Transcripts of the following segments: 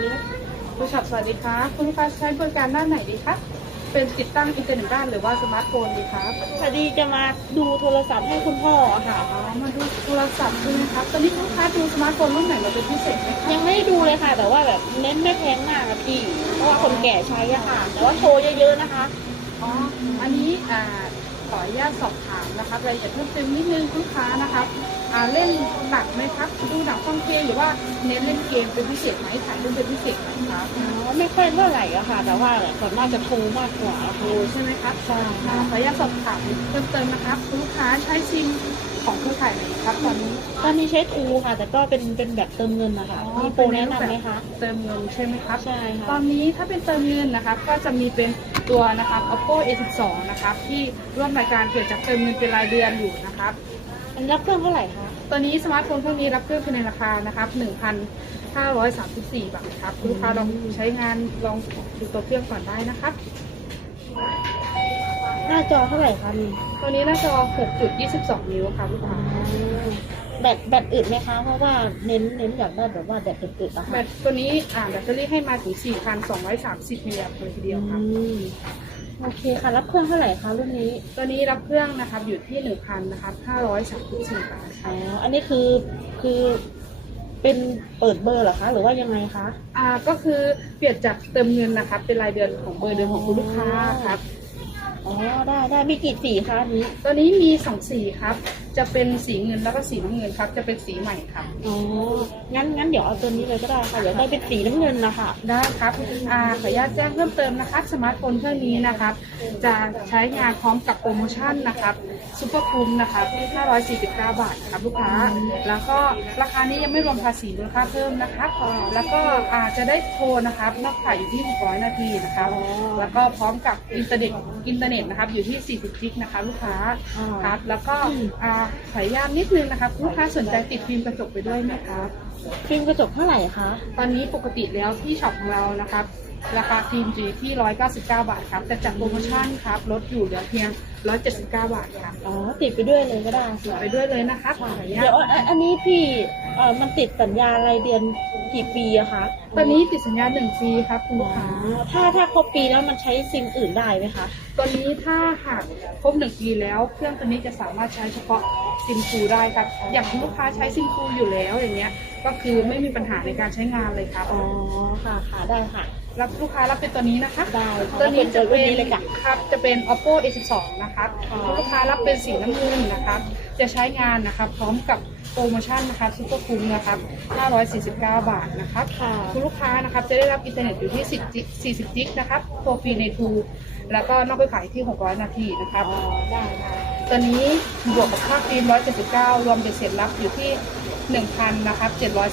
อันนี้ผู้ช็อปสวัสดีครับคุณลูกค้าใช้บริการด้านไหนดีครับเป็นติดตั้งอินเทอร์เน็ตบ้านหรือว่าสมาร์ทโฟนดีครับพอดีจะมาดูโทรศัพท์ให้คุณพ่ออะค่ะอ๋อมาดูโทรศัพท์ใช่ไหมครับตอนนี้คุณลูกค้าดูสมาร์ทโฟนรุ่นไหนมาเป็นพิเศษไหมครับยังไม่ได้ดูเลยค่ะ แต่ว่าแบบเน้นไม่แพงมากอะพี่ เพราะว่าคนแก่ใช้อะค่ะ แต่ว่าโทรเยอะๆนะคะ อ๋อ อันนี้อ่า ขออนุญาตสอบถามนะครับรายละเอียดเพิ่มเติมนิดนึงคุณลูกค้านะครับอ่าเล่นหนักไหมครับดูหนังฟังเพลงหรือว่าเน้นเล่นเกมเป็นพิเศษไหมถ่ายรูปเป็นพิเศษไหมครับอ๋อไม่ค่อยเท่าไหร่อะค่ะ แต่ว่าแบบส่วนมากจะโทรมากกว่าโอ้ใช่ไหมครับใช่อ่าขออนุญาตสอบถามเพิ่มเติมนะครับคุณลูกค้าใช้ซิมของผู้ขายไหนครับตอนนี้ตอนนี้ใช้ทูค่ะ แต่ก็เป็นเป็นแบบเติมเงินนะคะมีโปรแนะนำไหมคะ เติมเงินใช่ไหมครับใช่ตอค่ะนนี้ถ้าเป็นเติมเงินนะครับก็จะมีเป็น ตัวนะครับ oppo a12 นะครับ ที่ร่วมรายการเกิดจากเติมเงินเป็นรายเดือนอยู่นะครับอันรับเครื่องเท่าไหร่คะตอนนี้สมาร์ทโฟนพวกนี้รับเครื่องภายในราคานะครับ1,534 บาทครับคุณลูกค้าลองใช้งานลองดูตัวเครื่องก่อนได้นะครับ หน้าจอเท่าไหร่คะมีตัวนี้หน้าจอ 6.22 นิ้วค่ะลูกค้า แบตแบตอึดไหมคะเพราะว่าเน้นเน้นอยากได้แบบว่าแบตอึดๆอะแบค่ะตตัวนี้อ่าแบตเตอรี่ให้มาถึง 4,230มิลลิแอมป์เลยทีเดียวครับอืมโอเคค่ะ รับเครื่องเท่าไหร่คะรุ่นนี้ตัวนี้รับเครื่องนะครับอยู่ที่ 1,000นะครับ534บาทคอ๋รับออันนี้คือคือเป็นเปิดเบอร์เหรอคะ หรือว่ายังไงคะ อ่าก็คือเปลี่ยนจากเติมเงินนะครับเป็นรายเดือนของเบอร์เดือนของคุณลูกค้าครับ อ๋อได้ได้มีกี่สีคะอันนี้ตัวนี้มีสองสีครับ จะเป็นสีเงินแล้วก็สีน้ำเงินครับ จะเป็นสีใหม่ครับ อ๋อ งั้นงั้นเดี๋ยวเอาตัวนี้เลยก็ได้ค่ะ เดี๋ยวได้เป็นสีน้ำเงินนะคะ ได้ครับอ่าขออนุญาตแจ้งเพิ่มเติมนะครับสมาร์ทโฟนเครื่องนี้นะครับ จะใช้งานพร้อมกับโปรโมชั่นนะครับซุปเปอร์คุ้มนะครับ549 บาทครับลูกค้า แล้วก็ราคานี้ยังไม่รวมภาษีมูลค่าเพิ่มนะครับแล้วก็อาจจะได้โทรนะครับนอกขายอยู่ที่600นาทีนะครับอ๋อแล้วก็พร้อมกับอินเทอร์เน็ตอินเทอร์เน็ตนะครับอยู่ที่ 40จิกนะคะลูกค้าอ่าครับแล้วก็อ่าขออนุญาตนิดนึงนะครับลูกค้าสนใจติดฟิล์มกระจกไปด้วยไหมครับ ฟิล์มกระจกเท่าไหร่คะ ตอนนี้ปกติแล้วที่ช็อปของเรานะครับ ราคาฟิล์มจะอยู่ที่ 199 บาทครับแต่จากโปรโมชั่นครับลดอยู่เหลือเพียง 179 บาทครับอ๋อติดไปด้วยเลยก็ได้ค่ะไปด้วยเลยนะครับขออนุญาเดี๋ยวตอันอันนี้พี่เอ่อมันติดสัญญารายเดือนกี่ปีอะคะตอนนี้ติดสัญญาหนึ่งปีครับคุณอ๋ลูอกค้าถ้าถ้าครบปีแล้วมันใช้ซิมอื่นได้ไหมคะ ตัวนี้ถ้าหากครบหนึ่งปีแล้ว เครื่องตัวนี้จะสามารถใช้เฉพาะซิมคูได้ครับอย่างคุณลูกค้าใช้ซิมคูอยู่แล้วอย่างเงี้ย ก็คือไม่มีปัญหาในการใช้งานเลยครับ อ๋อค่ะค่ะได้ค่ะ รับลูกค้ารับเป็นตัวนี้นะคะได้ค่ะตัวนี้จะเป็เป็นนรุ่นนี้เลยจ้ะครับจะเป็น oppo a12 นะครับอ๋อคุณลูกค้ารับเป็นสีน้ำเงินนะครับจะใช้งานนะครับพร้อมกับโปรโมชั่นนะครับซุปเปอร์คุ้มนะครับ 549 บาทนะครับค่ะคุณลูกค้านะครับจะได้รับอินเทอร์เน็ตอยู่ที่10จิก40 จิกนะครับโทรฟรีในทูแล้วก็นอกไปขายที่ 600 นาทีนะครับอ๋อได้ค่ะตัวนี้บวกกับค่าฟิล์ม179 รวมเป็นเสร็จรับอยู่ที่ 1,000นะครับ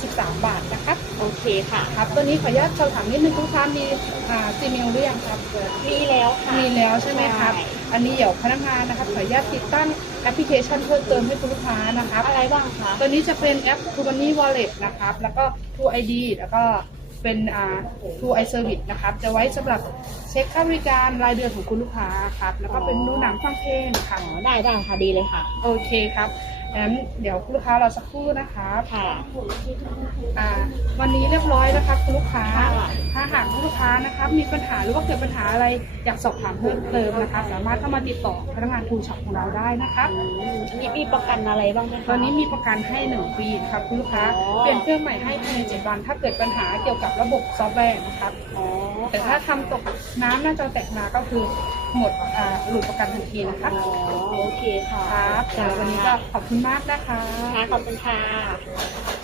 713 บาทนะครับโอเคค่ะ ครับตัวนี้ขออนุญาตสอบถามนิดนึงคุณลูกค้ามีอ่าซีเมลหรือยังครับมีแล้วค่ะ มีแล้วใช่ไหมครับ ใช่ อันนี้เดี๋ยวพนักงานนะครับขออนุญาตติดตั้งแอปพลิเคชันเพิ่มเติมให้คุณลูกค้านะครับ อะไรบ้างคะตัวนี้จะเป็นแอป t o Money Wallet นะครับ แล้วก็ True ID แล้วก็เป็นอ่า True iService นะครับ จะไว้สำหรับเช็คค่าบริการรายเดือนของคุณลูกค้าครับ แล้วก็เป็นดูหนังฟังเพลงครับ อ๋อได้ได้ค่ะดีเลยค่ะ โอเคครับ งั้นเดี๋ยวคุณลูกค้าเราสักครู่นะครับค่ะอ่าวันนี้เรียบร้อยนะครับคุณลูกค้าค่ะถ้าหากคุณลูกค้านะครับมีปัญหาหรือว่าเกิดปัญหาอะไรอยากสอบถามเพิ่มเติมนะคะ สามารถเข้ามาติดต่อพนักงานทูช็อปของเราได้นะครับอืมอันนี้มีประกันอะไรบ้างไหมคะตอนนี้มีประกันให้1ปีนะครับคุณลูกค้าอ๋อเปลี่ยนเครื่องใหม่ให้ภายใน7วัน ถ้าเกิดปัญหาเกี่ยวกับระบบซอฟต์แวร์นะครับอ๋อแต่ถ้าทำตกน้ำหน้าจอแตกมาก็คือหมดอ่าหลุดประกันทันทีนะครับอ๋อโอเคค่ะครับแต่วันนี้ก็ขอบคุณมากนะคะ ค่ะขอบคุณค่ะ